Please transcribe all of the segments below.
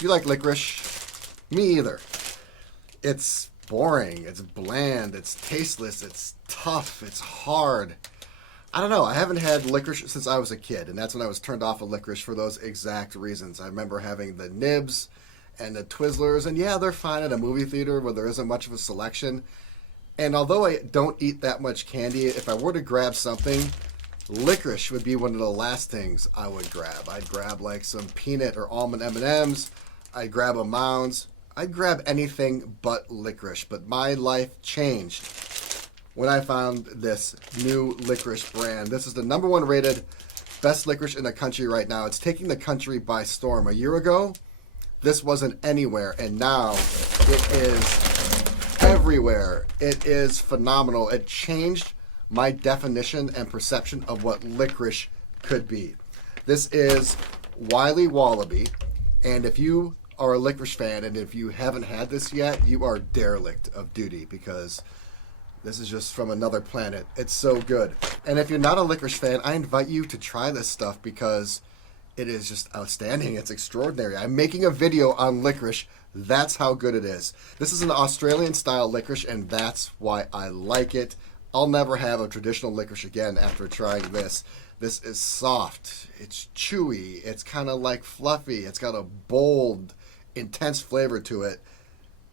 You like licorice? Me either. It's boring. It's bland. It's tasteless. It's tough. It's hard. I don't know. I haven't had licorice since I was a kid, and that's when I was turned off of licorice for those exact reasons. I remember having the nibs and the Twizzlers, and yeah, they're fine at a movie theater where there isn't much of a selection. And although I don't eat that much candy, if I were to grab something, licorice would be one of the last things I would grab. I'd grab like some peanut or almond M&Ms. I'd grab a Mounds. I'd grab anything but licorice. But my life changed when I found this new licorice brand. This is the #1 rated best licorice in the country right now. It's taking the country by storm. A year ago, this wasn't anywhere, and now it is everywhere. It is phenomenal. It changed my definition and perception of what licorice could be. This is Wiley Wallaby, and if you are a licorice fan and if you haven't had this yet, you are derelict of duty because this is just from another planet. It's so good. And if you're not a licorice fan, I invite you to try this stuff because it is just outstanding. It's extraordinary. I'm making a video on licorice. That's how good it is. This is an Australian style licorice, and that's why I like it. I'll never have a traditional licorice again after trying this. This is soft. It's chewy. It's kind of like fluffy. It's got a bold, intense flavor to it.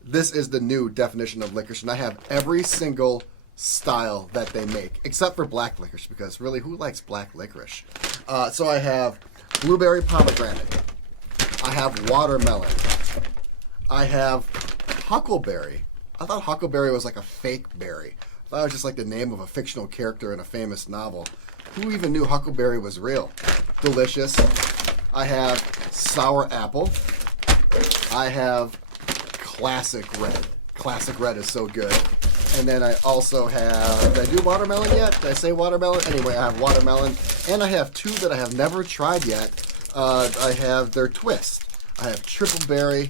This is the new definition of licorice, and I have every single style that they make, except for black licorice, because really, who likes black licorice? So I have blueberry pomegranate. I have watermelon. I have huckleberry. I thought huckleberry was like a fake berry. I thought it was just like the name of a fictional character in a famous novel. Who even knew huckleberry was real? Delicious. I have sour apple. I have classic red. Classic red is so good. And then I also have, did I do watermelon yet? Did I say watermelon? Anyway, I have watermelon. And I have two that I have never tried yet. I have their twist. I have triple berry,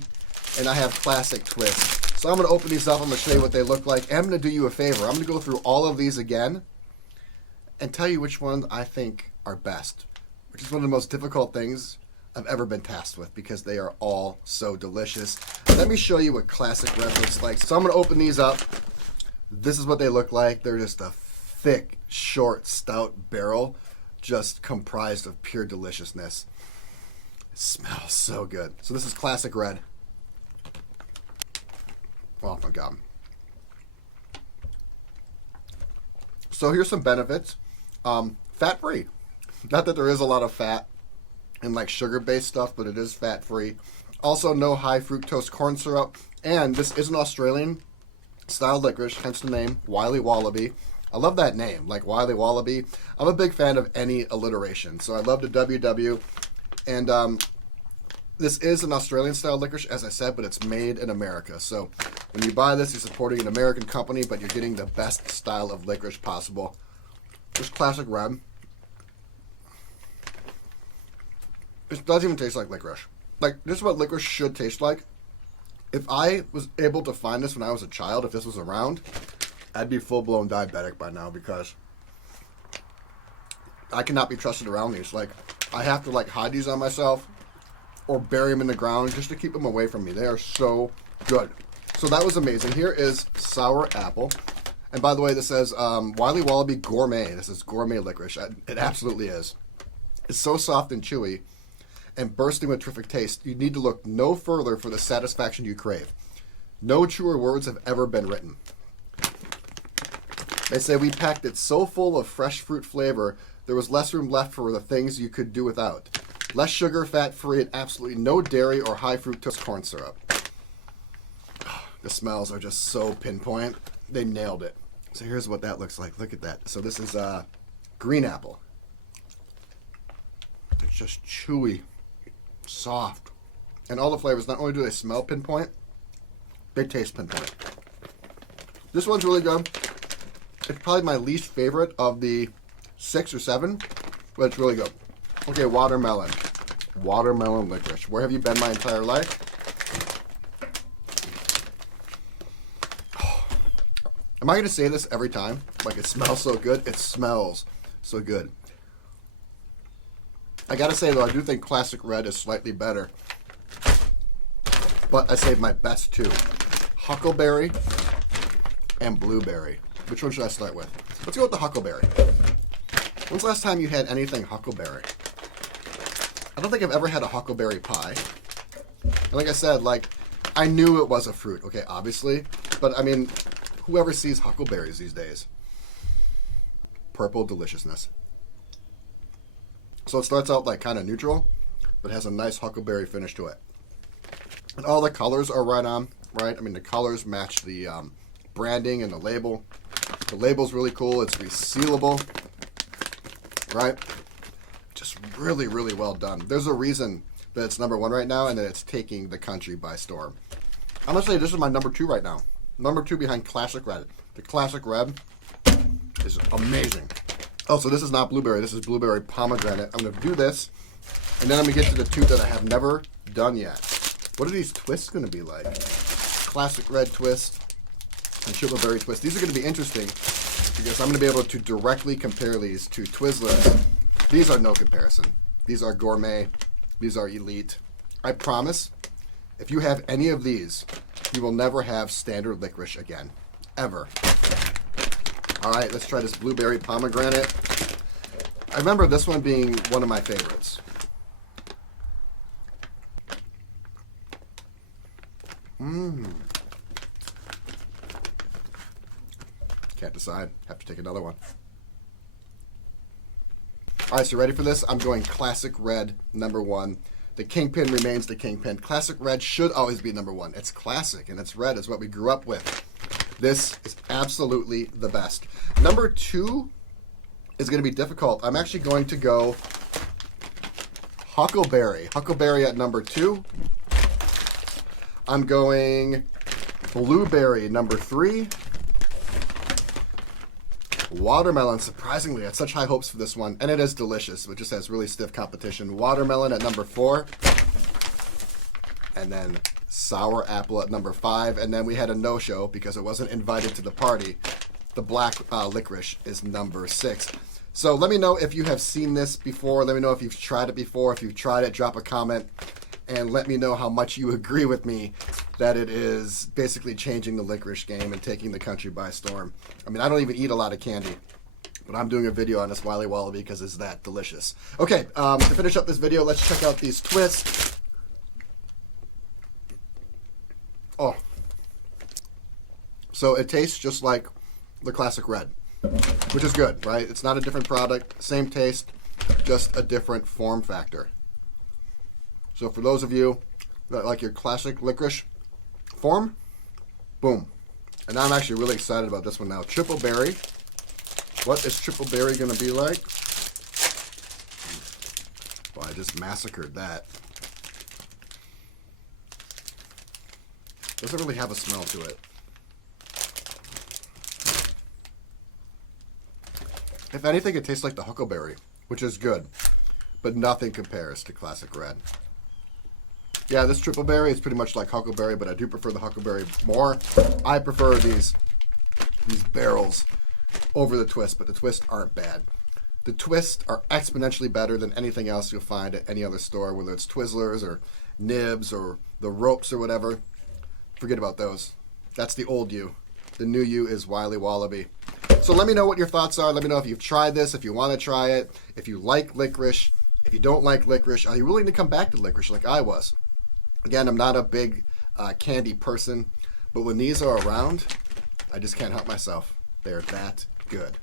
and I have classic twist. So I'm going to open these up. I'm going to show you what they look like. And I'm going to do you a favor. I'm going to go through all of these again and tell you which ones I think are best, which is one of the most difficult things I've ever been tasked with because they are all so delicious. Let me show you what classic red looks like. So I'm going to open these up. This is what they look like. They're just a thick, short, stout barrel, just comprised of pure deliciousness. It smells so good. So this is classic red. Oh my God. So here's some benefits. Fat-free. Not that there is a lot of fat in like sugar-based stuff, but it is fat-free. Also, no high fructose corn syrup. And this is an Australian style licorice, hence the name, Wiley Wallaby. I love that name, like Wiley Wallaby. I'm a big fan of any alliteration, so I love the WW. And this is an Australian style licorice, as I said, but it's made in America. So when you buy this, you're supporting an American company, but you're getting the best style of licorice possible. This classic red. It doesn't even taste like licorice. Like, this is what licorice should taste like. If I was able to find this when I was a child, if this was around, I'd be full-blown diabetic by now because I cannot be trusted around these. Like, I have to, like, hide these on myself or bury them in the ground just to keep them away from me. They are so good. So that was amazing. Here is sour apple. And by the way, this says Wiley Wallaby Gourmet. This is gourmet licorice. It absolutely is. It's so soft and chewy and bursting with terrific taste, you need to look no further for the satisfaction you crave. No truer words have ever been written. They say we packed it so full of fresh fruit flavor, there was less room left for the things you could do without. Less sugar, fat-free, and absolutely no dairy or high fructose corn syrup. The smells are just so pinpoint. They nailed it. So here's what that looks like. Look at that. So this is green apple. It's just chewy, soft, and all the flavors. Not only do they smell pinpoint, they taste pinpoint. This one's really good. It's probably my least favorite of the 6 or 7, but it's really good. Okay, watermelon. Watermelon licorice. Where have you been my entire life? Am I going to say this every time? Like, it smells so good? It smells so good. I gotta say though, I do think classic red is slightly better. But I saved my best two. Huckleberry and blueberry. Which one should I start with? Let's go with the huckleberry. When's the last time you had anything huckleberry? I don't think I've ever had a huckleberry pie. And like I said, like, I knew it was a fruit, okay, obviously. But, I mean, whoever sees huckleberries these days? Purple deliciousness. So it starts out, like, kind of neutral, but has a nice huckleberry finish to it. And all the colors are right on, right? I mean, the colors match the branding and the label. The label's really cool. It's resealable, right? Just really, really well done. There's a reason that it's #1 right now and that it's taking the country by storm. I'm going to say this is my #2 right now. #2 behind Classic Red. The Classic Red is amazing. Oh, so this is not blueberry. This is blueberry pomegranate. I'm going to do this, and then I'm going to get to the two that I have never done yet. What are these twists going to be like? Classic Red twist and Triple Berry twist. These are going to be interesting because I'm going to be able to directly compare these to Twizzlers. These are no comparison. These are gourmet. These are elite. I promise, if you have any of these, you will never have standard licorice again. Ever. All right, let's try this blueberry pomegranate. I remember this one being one of my favorites. Can't decide. Have to take another one. All right, so ready for this? I'm going Classic Red, #1. The Kingpin remains the Kingpin. Classic Red should always be #1. It's classic, and it's red. It's what we grew up with. This is absolutely the best. #2 is going to be difficult. I'm actually going to go Huckleberry. Huckleberry at #2. I'm going Blueberry, #3. Watermelon, surprisingly, I had such high hopes for this one, and it is delicious, but just has really stiff competition. Watermelon at #4, and then Sour Apple at #5, and then we had a no-show because it wasn't invited to the party. The Black Licorice is #6. So let me know if you have seen this before. Let me know if you've tried it before. If you've tried it, drop a comment, and let me know how much you agree with me that it is basically changing the licorice game and taking the country by storm. I mean, I don't even eat a lot of candy, but I'm doing a video on this Wiley Wallaby because it's that delicious. Okay, to finish up this video, let's check out these twists. Oh. So it tastes just like the Classic Red, which is good, right? It's not a different product, same taste, just a different form factor. So for those of you that like your classic licorice form, boom. And I'm actually really excited about this one now. Triple Berry. What is Triple Berry going to be like? Well, I just massacred that. Doesn't really have a smell to it. If anything, it tastes like the Huckleberry, which is good, but nothing compares to Classic Red. Yeah, this Triple Berry is pretty much like Huckleberry, but I do prefer the Huckleberry more. I prefer these barrels over the twist, but the twists aren't bad. The twists are exponentially better than anything else you'll find at any other store, whether it's Twizzlers or Nibs or the Ropes or whatever. Forget about those. That's the old you. The new you is Wiley Wallaby. So let me know what your thoughts are. Let me know if you've tried this, if you want to try it, if you like licorice, if you don't like licorice. Are you willing to come back to licorice like I was? Again, I'm not a big candy person, but when these are around, I just can't help myself. They're that good.